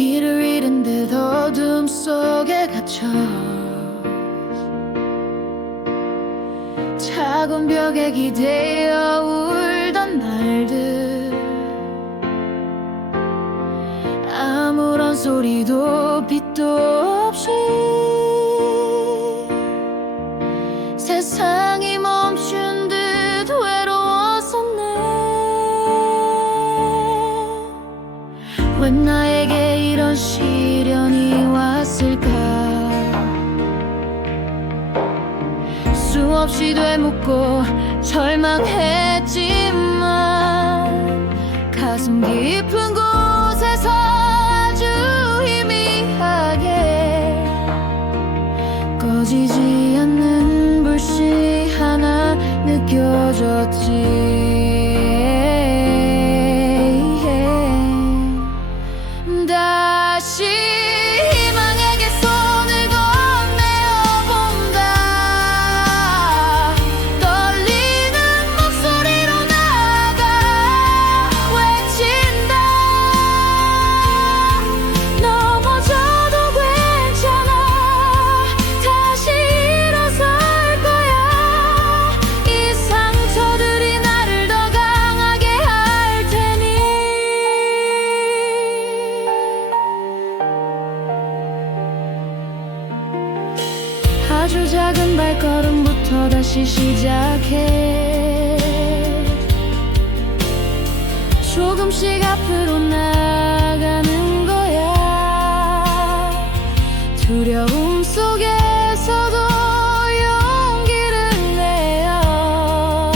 길을 잃은 듯 어둠 속에 갇혀. 작은 벽에 기대어 울던 날들. 아무런 소리도 빛도 없이 세상이 멈춘 듯 외로웠었네. 왜 나에게 이런 시련이 왔을까? 수없이 되묻고 절망했지만 가슴 깊은 곳에서 아주 희미하게 꺼지지 않는 불씨 하나 느껴졌지 아주 작은 발걸음부터 다시 시작해. 조금씩 앞으로 나가는 거야. 두려움 속에서도 용기를 내어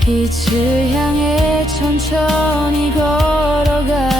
빛을 향해 천천히 걸어가